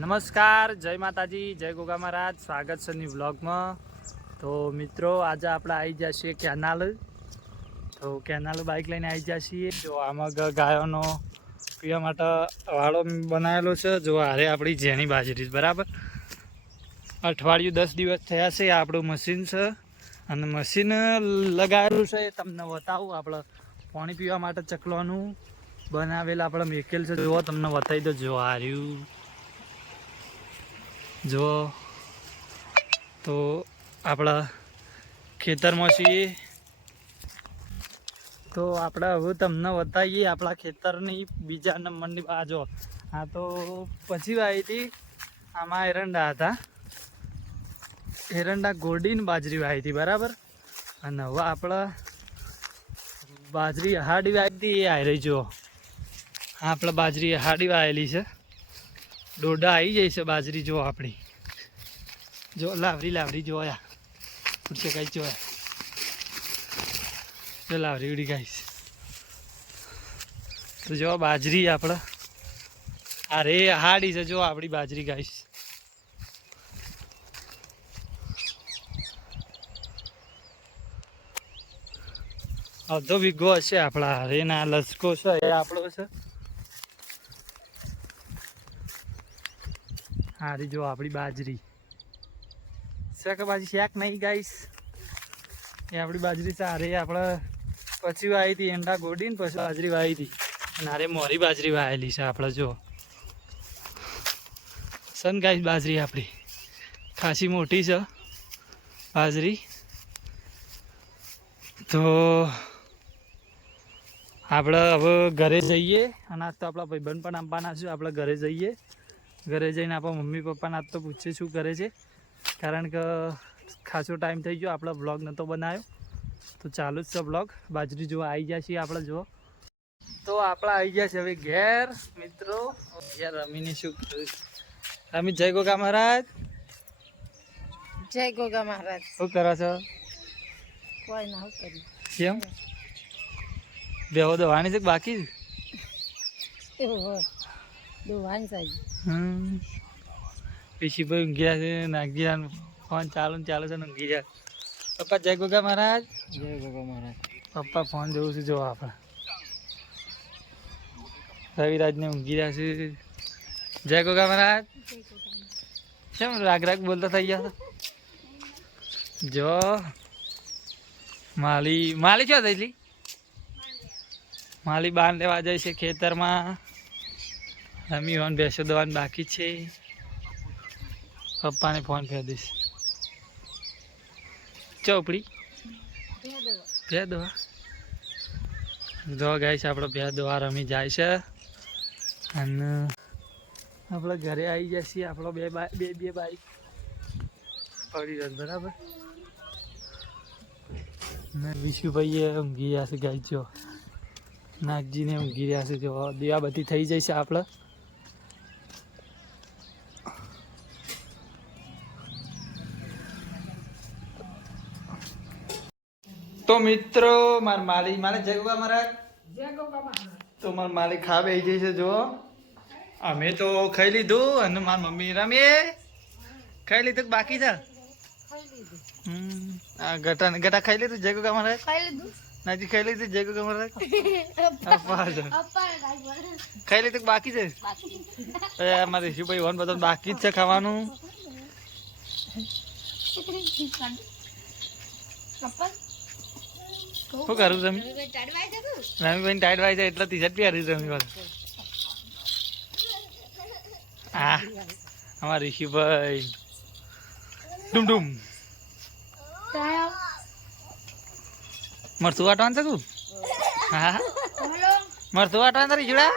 નમસ્કાર, જય માતાજી, જય ગોગા મહારાજ. સ્વાગત છે ન્યૂ વ્લોગમાં. તો મિત્રો, આજે આપણે આવી ગયા છીએ કેનાલ. તો કેનાલ બાઇક લઈને આવી ગયા છીએ. જો આમાં ગાયોનો પીવા માટે વાળો બનાવેલો છે. જો હારે આપણી જેની બાજરી, બરાબર. અઠવાડિયું 10 દિવસ થયા છે. આ આપણું મશીન છે અને મશીન લગાવેલું છે. તમને બતાવું, આપણે પાણી પીવા માટે ચકલોનું બનાવેલ આપણે મેકેલ છે. જુઓ, તમને બતાવી દો. જો હાર્યું જો, તો આપણા ખેતરમાં છીએ. તો આપણે હવે તમને બતાવીએ આપણા ખેતરની બીજા નંબરની બાજુ. આ તો પછી વાવી હતી. આમાં એરંડા હતા. એરંડા ગોડીને બાજરી વાવી હતી, બરાબર. અને હવે આપણે બાજરી હાડી વાવી હતી. એ આવી રહી. જો આપણે બાજરી હાડી વાવેલી છે. ડોડા આવી જાય છે બાજરી. જો આપણી જો લાવરી જોયા ઉડશે કઈ જોયા. જો લાવરી ઉડી ગાઈશ. તો જો બાજરી આપણે અરે હાડી છે. જો આપણી બાજરી ગાઈશ. અડધો વીઘો હશે આપણા હરેના લસકો છે એ આપણો છે. હારી જો આપણી બાજરી શેક બાજરી શેક નહીં ગાઈશ. એ આપણી બાજરી છે. હારે આપણે પછી વાવી હતી એંડા ગોડીને પછી બાજરી વાવી હતી. અને હારે મોરી બાજરી વાવેલી છે આપણે. જો સન ગાઈશ બાજરી આપણી ખાસી મોટી છે બાજરી. તો આપણે હવે ઘરે જઈએ. અને આજ તો આપણા ભાઈબંધ પણ આપવાના છે. આપણે ઘરે જઈએ. ઘરે જઈને આપણા મમ્મી પપ્પાને આજ તો પૂછીએ શું કરે છે. કારણ કે ખાસો ટાઈમ થઈ ગયો આપણે બ્લોગ નહોતો બનાવ્યો. તો ચાલુ જ છે બ્લોગ. બાજરી જોવા આવી ગયા છીએ આપણે. જુઓ, તો આપણે આવી ગયા છે હવે ઘેર. મિત્રો, ઘેર રમીને શું રમી. જય ગોગા મહારાજ. જય ગોગા મહારાજ. શું કરો છો? કોઈ ના કરી કેમ બેહો દવાની છે બાકી? દોવાન સાહેબ પીછી ભાઈ ઊંઘી રહ્યા છે. નાગી ફોન ચાલુ છે ને ઊંઘી રહ્યા. પપ્પા જય ગોગા મહારાજ. જય ગોગા મહારાજ. પપ્પા ફોન જોવું છે. જો આપણે રવિરાજને ઊંઘી રહ્યા છે. જય ગોગા મહારાજ. કેમ રાગ બોલતા થઈ ગયા? જો માલી ક્યાં થયેલી? માલી બાન લેવા જાય છે ખેતરમાં. રમી હોન બેસો દવાનું બાકી છે. પપ્પાને ફોન કરી દઈશ. ચોપડી બે દવા જો ગાઈશ. આપણે બે દવા રમી જાય છે. અને આપણે ઘરે આવી જાય છીએ. આપણો બે બાઈક પડી રહ્યો, બરાબર. ને વિશુભાઈએ ઊંઘી રહ્યા છે ગાઈ. જો નાગજીને ઊંઘી રહ્યા છે. જો દીવા બધી થઈ જાય છે આપણે. તો મિત્રો, મારા મારે જય ગોગા મહારાજ. તો મારા માલિક ખા બેસી જાય છે. જો અમે તો ખાઈ લીધું અને મારી મમ્મી રમીએ ખાઈ લીધું. બાકી છે ગટા ખાઈ લીધું. જય ગોગા મહારાજ નાજી ખાઈ લીધું. જય ગોગા મહારાજ ખાઈ લીધું. બાકી છે અમારે ઈશુભાઈ વન બધું બાકી જ છે ખાવાનું. શું કરું રમી? રમીભાઈ ટાઈટ વાય છે એટલે ટી-શર્ટ પહેરી રમીભાઈ. હા, અમારે ઈશુભાઈ ડુમ મરતું વાટવાનું છે. હા, મરતું વાટવાનું તારી જોડા.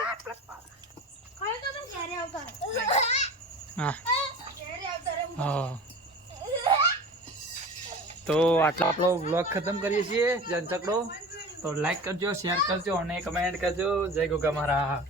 હા, તો આટલો આપણો બ્લોગ ખતમ કરીએ છીએ. જનચકડો તો લાઈક કરજો, શેર કરજો અને કમેન્ટ કરજો. જય ગોગા મહારાજ.